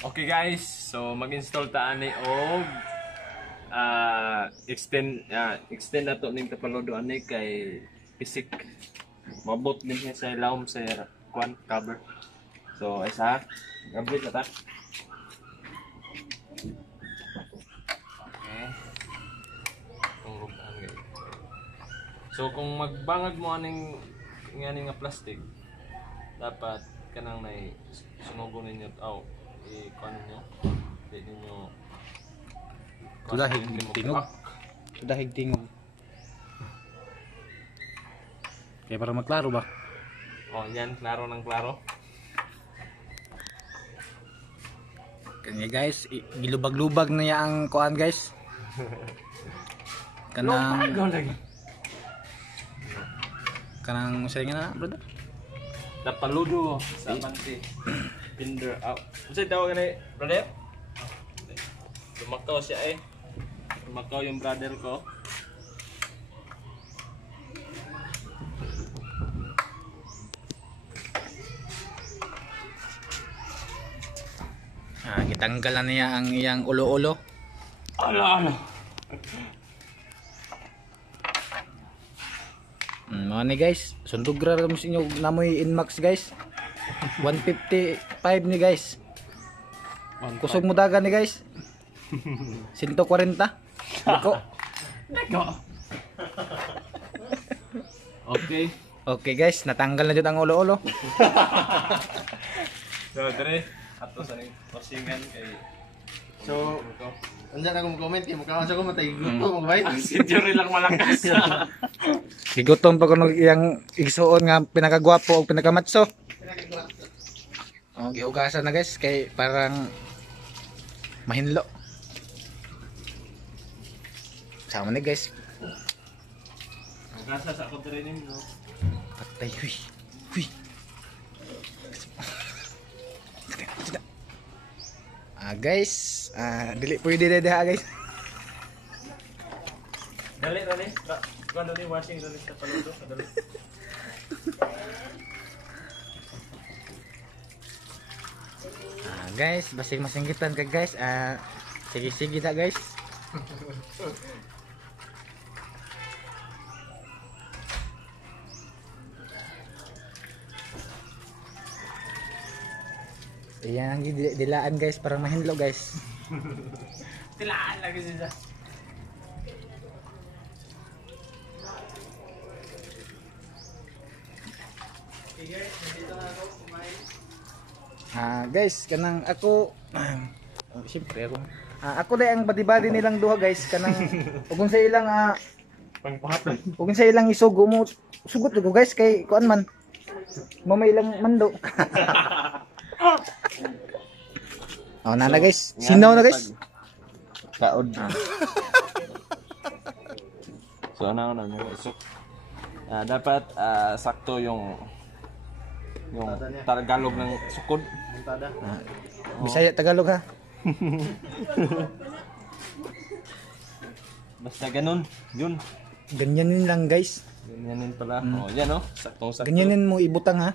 Okay guys, so mag-install ta ani og extend na to ning tapalodo ani kay pisik. Mabot din niya sa ilawom sa kwan cover. So isa, gamit na ta. Okay. Tungrugan guys. So kung magbangag mo aning ngani nga plastic, dapat kanang nay sunugon ninyo i-kuan niyo. Pwede niyo Sudah higtingog. Sudah higtingog. Kaya para maklaro ba? Oh, yan, klaro ng klaro. Kanya guys, gilubag-lubag na ya ang kuan guys. Kanang saya nga na, brother. Tapaludo sa panty. Pinder out. Kasi tawag na brother? Lumakaw siya eh. Lumakaw yung brother ko. Gitanggalan niya ang iyang ulo-ulo. Ala. Mga ni guys, sundog ra mo sa inyo namoy Inmax guys. 155 ni guys. Kusog mo dagan ni guys. 140. Dako. Okay. Okay guys, natanggal na jud ang ulo-ulo. So, dre, ato sa ning tosingan kay So, andyan akong comment, yung makakasa ko matay gusto mo ba? si Jerry lang malakas. Gigutom pa ko ng iyang igsuon nga pinakagwapo o pinakamatso. Oh, gihugasan na guys kay parang mahinlo. Sama ni guys. Gasa sa ako dre nim no. Patay huy. Huy. Guys, dili pwede deha guys. Dali. Kuno ni washing dali sa paludo, dali. Guys, basig masinggitan ka guys. Sige ta guys. Ayan ang dilaan guys para mahinlo guys. Tilaan lagi siya. Okay guys, nandito na ako kumain. Guys, kanang ako siyempre ako dai ang badi-badi nilang duha guys kanang ug sa ilang Pangpahaton. ug sa ilang isugo mo sugot ko guys kay kuan man mamay lang mando. Oh, nana guys. Sinaw na guys. Kaod. So ano na mo so dapat sakto yung Tagalog ng sukod. Montada. Bisaya Tagalog ha. Basta ganun, yun. Ganyanin lang guys. Ganyanin pala. Oh, yan oh. Saktong-sakto. Ganyanin mo ibutang ha.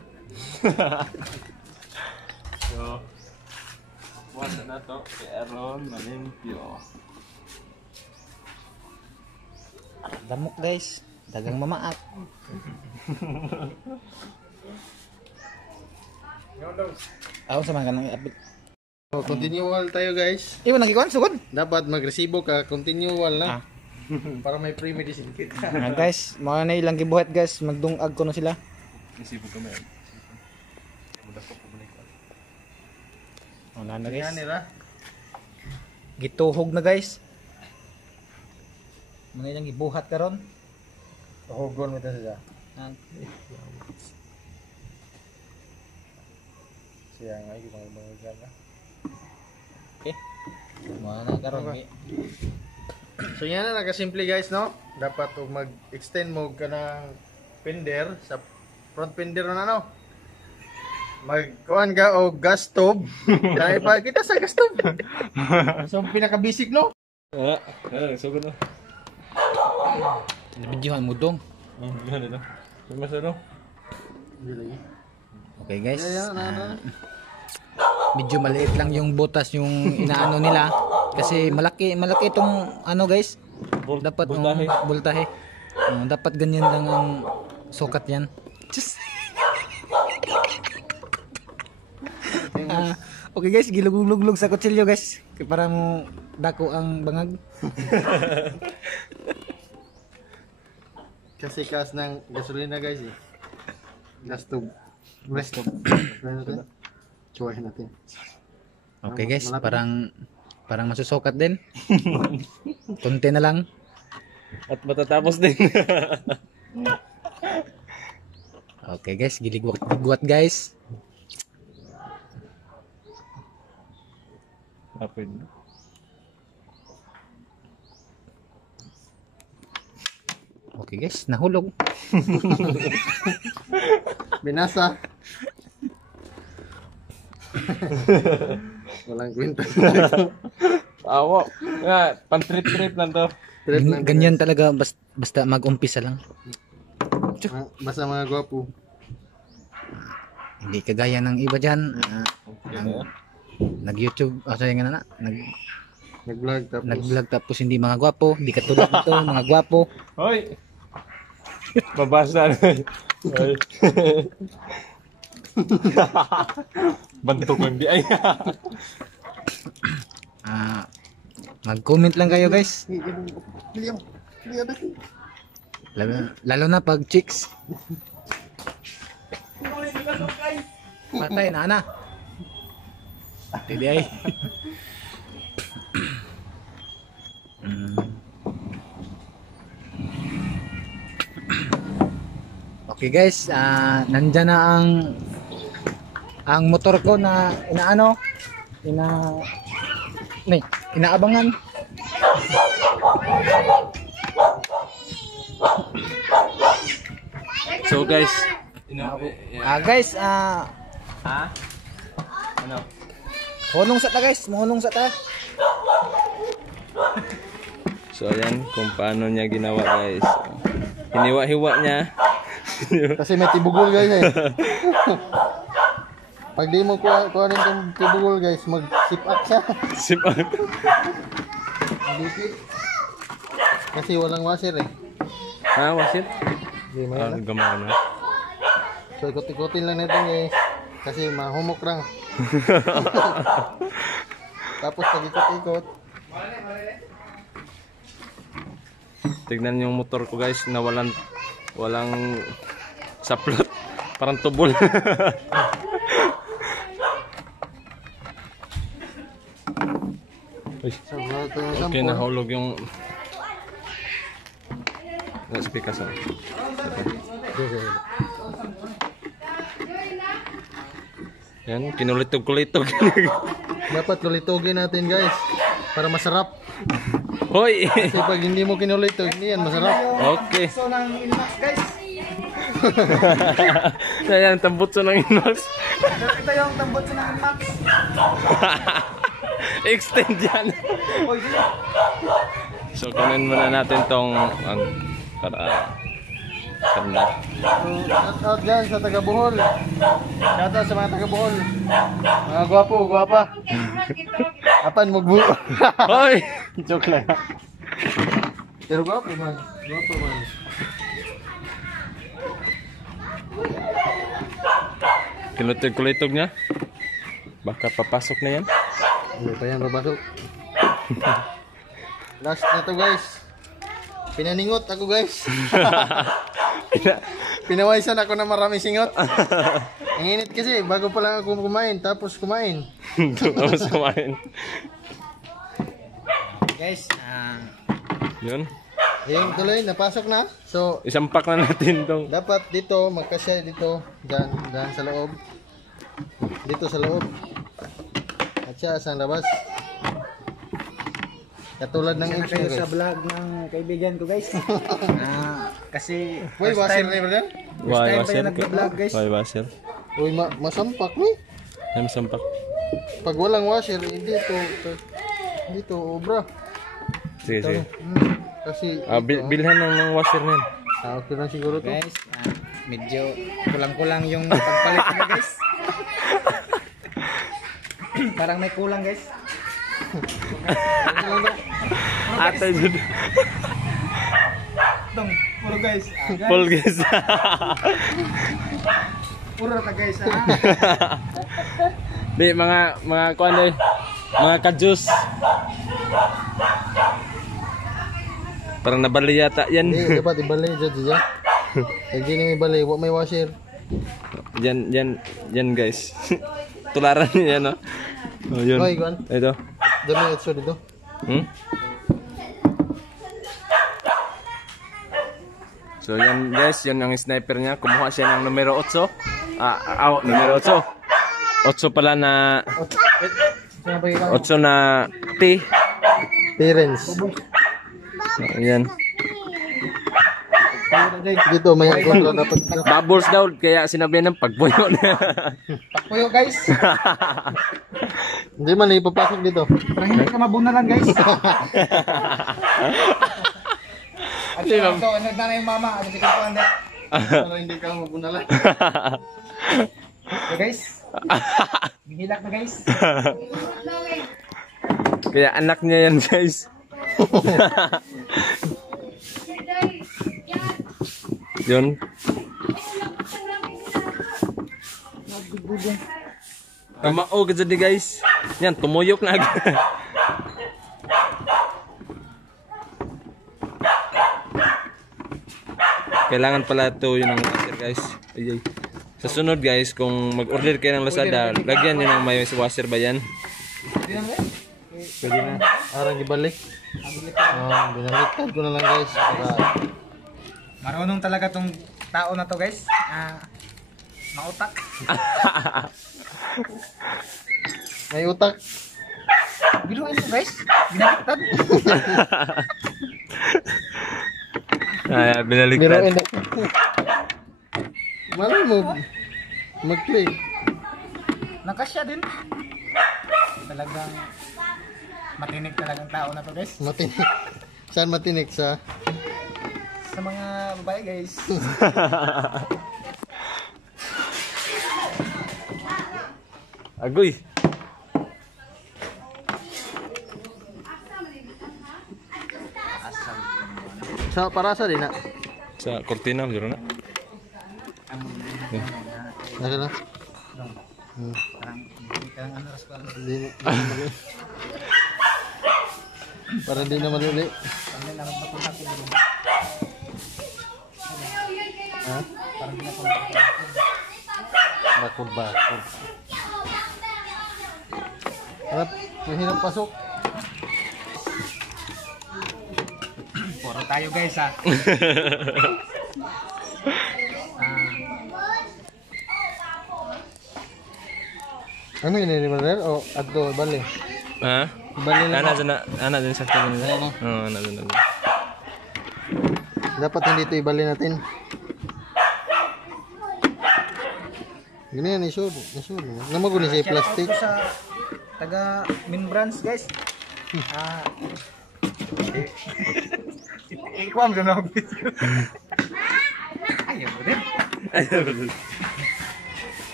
So, wala na to. Kay Aaron, malimpyo. Damok guys. Dagang mamaak. Ako sa mga kanang apit. So, continual tayo guys. Iwan nagikuan sugod. Dapat magresibo ka, continual na. Para may free medicine kit. Guys, mga na ilang gibuhat guys. Magdungag ko na sila. Isipo ko meron. Mudakop ko balik. Oh, nana guys. Yan nila. Gituhog na guys. Mga ilang gibuhat karon. Hugon mo ito sila. Siya nga, mga na. Okay. Mga na karon. Okay. So yan na nakasimple guys no. Dapat mag-extend mo ka ng fender sa front fender na no. Magkuhan ka o gas stove. Dahil pa kita sa gas stove. So pinaka-basic no. Sugod na. Nabidyohan mo dong. Ganito. Masarap. Okay guys. Yeah, medyo maliit lang yung butas yung inaano nila kasi malaki itong ano guys. Dapat voltahe. voltahe. Dapat ganyan lang ang sukat yan. Just okay guys, gilugluglug sa kutsilyo guys. Para mo dako ang bangag. Kasi kas ng gasolina guys eh. Gas tube. Gas tube. Chuhay natin. Okay guys, parang masusukat din. Konti na lang. At matatapos din. Okay guys, giligwat guys. Apin. Okay guys, nahulog. Binasa. Walang kwenta. Awo. Nga, pan-trip-trip lang to. Ganyan talaga basta mag-umpisa lang. Basta mga gwapo. Hindi kagaya ng iba diyan. Okay na. Nag-YouTube, sorry nga na, Nag-vlog tapos. nag-vlog tapos hindi mga gwapo, hindi katulad nito, mga gwapo. Hoy! Mabasa na. Hoy. Bantok ang di ay. Mag-comment lang kayo guys. Lalo na pag chicks. Patay na ana. Hindi ay. Okay guys, nandyan na ang motor ko na inaabangan. So guys, Guys, ha? Ano? hunong sa ta guys, mohunong sa ta. So ayan kung paano niya ginawa guys. Hiniwa-hiwa niya. Kasi may tibugol guys eh. Pag di mo kuhanin itong tibugol guys, mag-sip up siya. Sipak. Kasi walang washer eh. Ha, wasit? Di mo Ah, yan. gamay na. So ikot-ikotin lang natin guys. Kasi mahumok lang. Tapos pag ikot-ikot, Tignan yung motor ko guys na walang saplot. Parang tubol. Uy, so ito yung okay, sample. nahulog yung speaker sa. Yan, kinulitog-kulitog. Dapat kulitugin natin guys. Para masarap. Hoy! Kasi pag hindi mo kinulitog, hindi yan masarap. Okay. So ng Inmax guys. Ayan, tambutso ng Inmax. Ito yung tambot sa ng Inmax. Extend yan. So, kunin muna natin tong para na. So, shout out dyan sa taga Bohol. Shout out sa mga taga Bohol. Mga gwapo, gwapa. Apan magbu. Hoy! Joke lang. Pero gwapo man. Gwapo man. Kinulitog-kulitog niya. Baka papasok na yan. Hindi pa yan babasok. Last na to guys. Pinaningot ako guys. Pinawaisan ako na marami singot. Ang init kasi, bago pa lang ako kumain, tapos kumain. Tapos kumain. Guys, Yun. Ayun tuloy, napasok na. So, Isampak na natin tong. dapat dito, magkasya dito, dyan sa loob. Dito sa loob. At siya sa labas. Katulad ng na intro kayo guys. sa vlog ng kaibigan ko guys. Kasi Uy, washer na yun yan? Why time washer? tayo nag-vlog, guys. Why washer? Uy, masampak ni. Ay, masampak. Pag walang washer, dito, obra. Sige, sige. Kasi, Bilhan ng washer na yan. okay lang siguro to. guys, medyo kulang-kulang yung pagpalit na guys. Parang may kulang guys. Ate jud. Dong, puro guys. Guys. Full guys. Puro ta guys. Di mga kuan day. Mga ka-juice. Parang nabali yata yan. Hindi, dapat ibali dyan. Lagi na may bali, may washer. Yan guys. Tularan niya no. Oh, yun. Hoy, Gwan. Ito. Dami ito dito. So yan guys, yun ang sniper niya. Kumuha siya ng numero 8. Numero 8. 8 pala na 8 na T. Terence. Ayan. Dito may kontrol dapat. Bubbles daw kaya sinabi ng pagpuyo na. Pakpuyo guys. Hindi man ipapasok dito. Parang hindi ka mabunalan guys. At so, ano na yung mama? Ano si Kuya Ande? Para hindi ka mabunalan. So guys. Bihilak na guys. Kaya anak niya yan guys. Yun. Kamao ka jadi guys. Yan, tumuyok na agad. Kailangan pala ito yun ang washer guys. Ay. Sa sunod guys, kung mag-order kayo ng Lazada, lagyan nyo ng may washer ba yan? Pwede na. Arang ibalik. Binaliktad ko na lang guys. Para Marunong talaga tong tao na to guys. Mautak. may utak. Biluin mo guys. Binaliktad. Binaliktad. Biruin na. Malay mo. Mag-play. Nakasya din. Talagang matinik talagang tao na to guys. Matinik. Saan matinik sa? Sa mga babae guys. Agoy. Sa para sa din na. Sa kortina, meron na. Nasa na? Parang ano ras ko. Hindi para di na maluli. Ano lang matutak ko dito. Ha? Parang hindi ako Bakod. Harap, mahirap pasok. puro tayo guys ha. Ano yun ni Manuel? O adto bali? Ha? Bali lang. Ana din sa kanya nila. Oo, ana din. Dapat hindi ito ibali natin. Ganyan, isod. Namagunin siya plastic. Shout out ko sa taga Minbrans guys. Ikuam doon ako video. Ayaw mo din.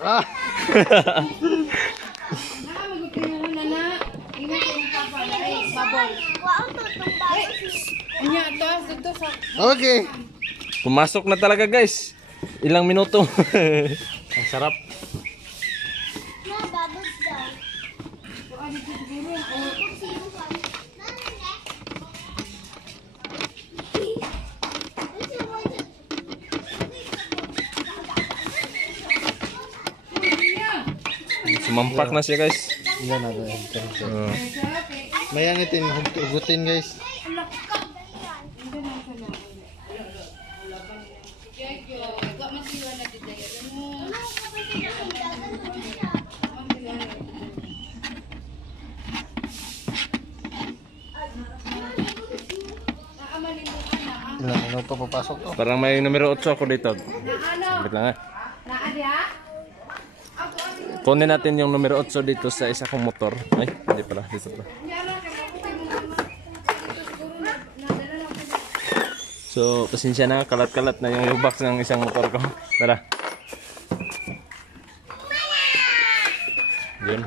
Ah! Okay. Pumasok na talaga guys. Ilang minuto. Ang sarap. Sumampak na siya guys. Yan na. May angitin, hugutin guys. Ano pa papasok to? Parang may numero 8 ako dito. Saglit lang ha. Kunin natin yung numero 8 dito sa isa kong motor. Ay, hindi pala. Dito pala. So, pasensya na. Kalat-kalat na yung box ng isang motor ko. Tara. Yun.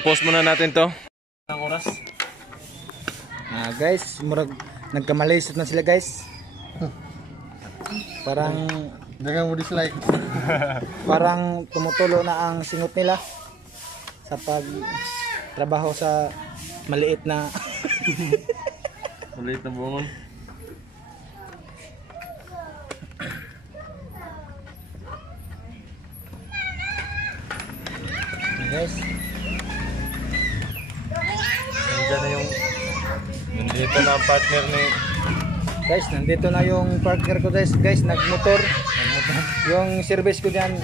Pause muna natin to. Ang oras. Guys, murag nagkamalisot na sila guys. Parang Dagang mo dislike. parang tumutulo na ang singot nila sa pag trabaho sa maliit na Maliit na bungon. guys. Nandiyan na yung nandito na ang partner ni Guys, nandito na yung partner ko guys, nagmotor. Yung service ko diyan.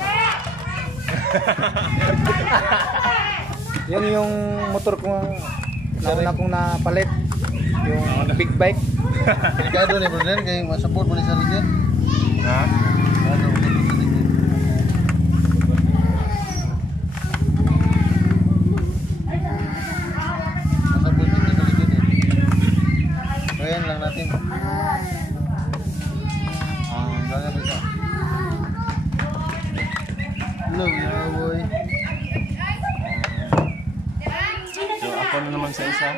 Yun yung motor ko nauna kong napalit. Yung big bike. Delikado ni brother kay masuport mo ni sa ligid. ha? Ano mo sa ligid. Masuport mo sa ligid eh. Ayan lang natin. Ganyan ba siya? Love you boy. So ako na naman sa isa.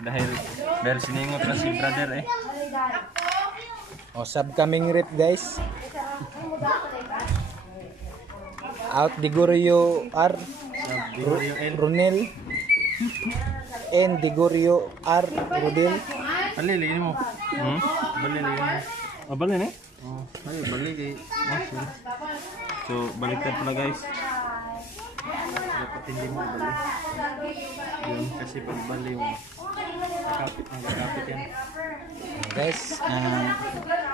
Dahil siningot na si brother eh. O subcoming rep guys. Out Digorio R Ronel and Digorio R Rodel. Alili mo. Balili mo. Balin eh? Oh, ay balik kay. So baliktad pala guys. Dapat hindi mo balik. Yun kasi pag bali mo nakakapit yan. Guys,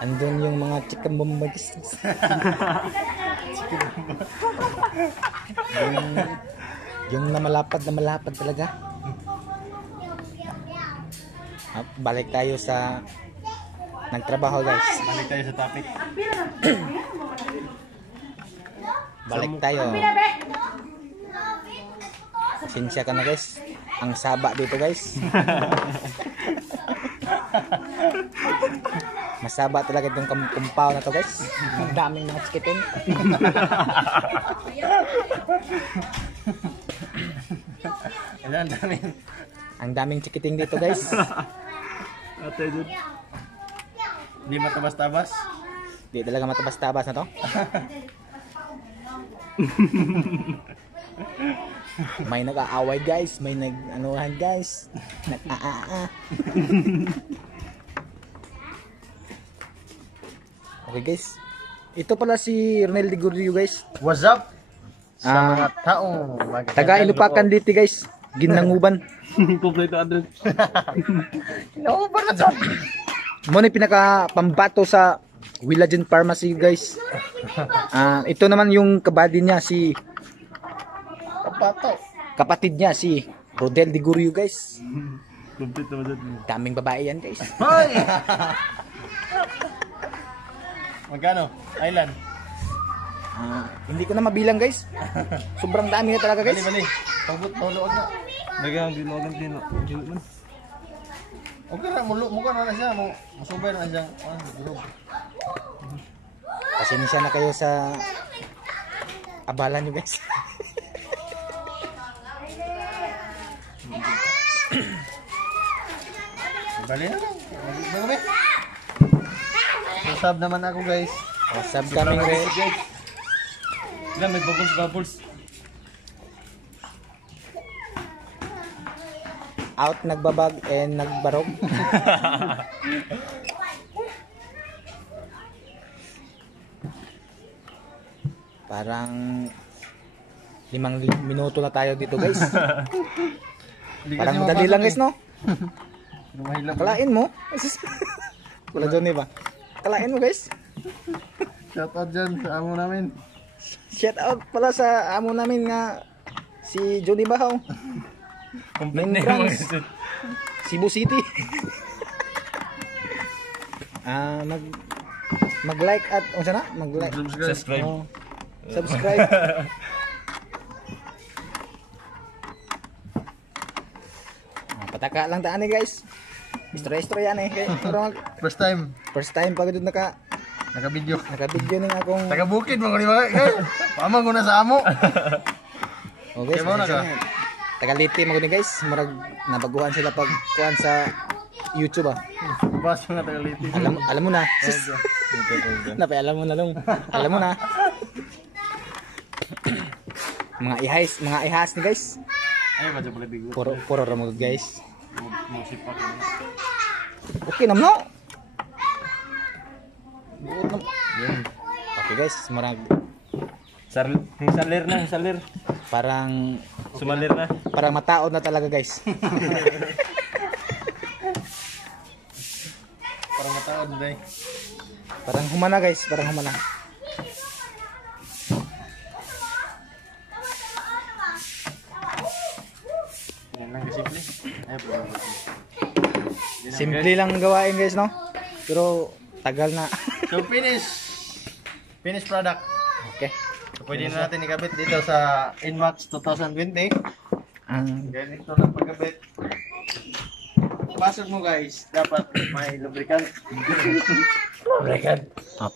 andun yung mga chicken bomba guys. yung na malapad talaga. Balik tayo sa nagtrabaho guys. Balik tayo sa topic. Balik tayo. Sinsya ka na guys. Ang saba dito guys. Masaba talaga itong kumpaw na to guys. Ang daming mga chikitin. Ang daming chikiting dito guys. Ate dude. Hindi matabas-tabas. Di talaga matabas-tabas na to. May nag-aaway guys, may nag-anuhan guys. Nag-aa. Okay guys. Ito pala si Ronel Digorio guys. What's up? Sa mga taong Taga Ilupacan Liti guys. Ginanguban. Kompleto address. Inuuban na dyan. Mo ni pinaka pambato sa Willagen Pharmacy guys. Ito naman yung kabady niya si Kapato. kapatid niya si Rodel Digorio guys. Kompleto address. Daming babae yan guys. Hoy! Magkano? Island? Hindi ko na mabilang guys. Sobrang dami na talaga guys. Bali. Pauluag na. Nagang dinugan din. Man. Okay na, mukha na siya. Masubay na siya. Gulog. Pasensya na kayo sa abala niyo guys. Bali na lang. Magabi. Sub naman ako guys. Subcoming rep. Ilan may bubbles. Out nagbabag and nagbarog. Parang 5 minuto na tayo dito guys. Parang madali lang guys no? Mahilap. Kalain mo. Wala Johnny ba? Kalain mo guys. Shout out dyan sa amo namin. Shout out pala sa amo namin nga si Johnny Bahaw. Complete Main na yung branch. mga Cebu City. Mag-like at sana? Mag-like. subscribe. Oh, subscribe. Pataka lang taan guys. Istro yan eh. Pero First time pag doon naka-video. naka-video ning akong Taga-bukid mo ko di ba? Pamang ko na sa amo. Okay, Kaya mo na ka? Tagaliti mo ni guys, murag nabaguhan sila pag kuan sa YouTube ah. Bas mga tagaliti. Alam mo na. Napay alam mo na long. Alam mo na. mga ihas ni guys. Ay, ba pala bigo. Puro ra mo guys. Musipak. Okay naman no. Yun. Okay guys, murag Salir. parang Sumalir na. parang mataod na talaga guys. Parang mataod day. Parang humana guys, parang humana. Yan lang kasimple. Ay, Simple lang gawain guys no. Pero tagal na. so finished product. Okay. So, pwede na natin ikabit dito sa Inmax 2020. Ang Ganito lang pagkabit. Pasok mo guys, dapat may lubricant.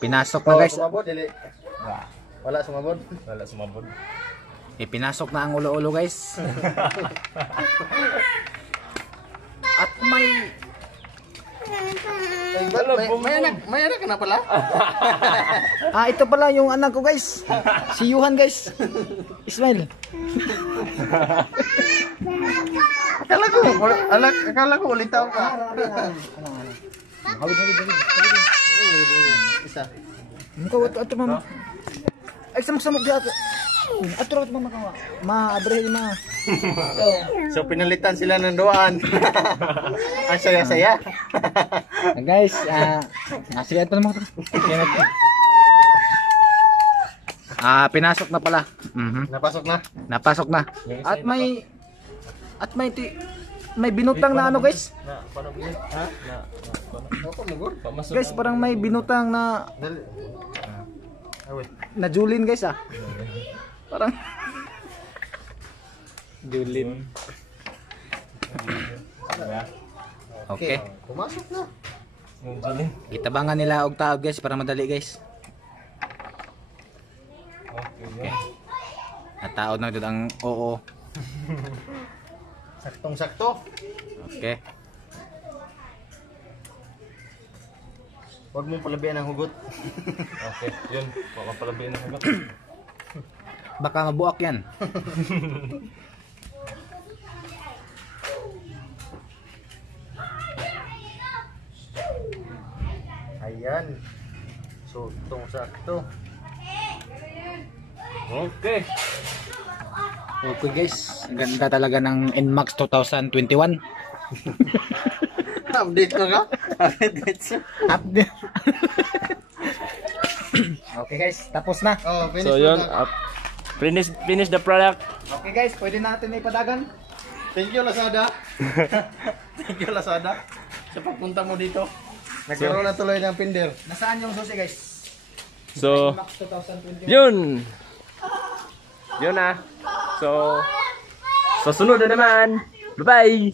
pinasok na guys. Sumabot, dili. Wala sumabot. Wala sumabog. Pinasok na ang ulo-ulo guys. At may May anak ka na pala? ito pala yung anak ko guys. Si Yuhan guys. Ismail. Akala ko ulitaw ka. Isa. Ito mama. Ay samok-samok di ato. Ato rat mama ka. Maabre ma. So pinalitan sila ng duaan. Ang saya-saya. Guys, sige ito naman. Pinasok na pala. Napasok na. Napasok na. At may binutang na ano guys. Na, paano bilis? Ha? Ako mugod. Pamasok. Guys, parang may binutang na Dali. na Julin guys ah. Parang Julin. Okay. Pumasok na. Itabangan nila og taog guys para madali guys. Okay. Nataod na dito ang oo. Saktong-sakto. Okay. Huwag mong palabihan ang hugot. Okay, yun. Baka pala bihin na agad. Baka mabuak yan. Ayan. Saktong-sakto. Okay. Okay guys, ganda talaga ng Inmax 2021. Update ko ka? Update. Okay guys, tapos na. Oh, finish So mo yun, na. finish the product. Okay guys, pwede natin ipadagan. Thank you Lazada. Thank you Lazada. Sa pagpunta mo dito. Nagkaroon na tuloy ng pinder. Nasaan yung susi guys? So, Inmax 2021. yun. Yun na. So, sa sunod na naman. Bye-bye.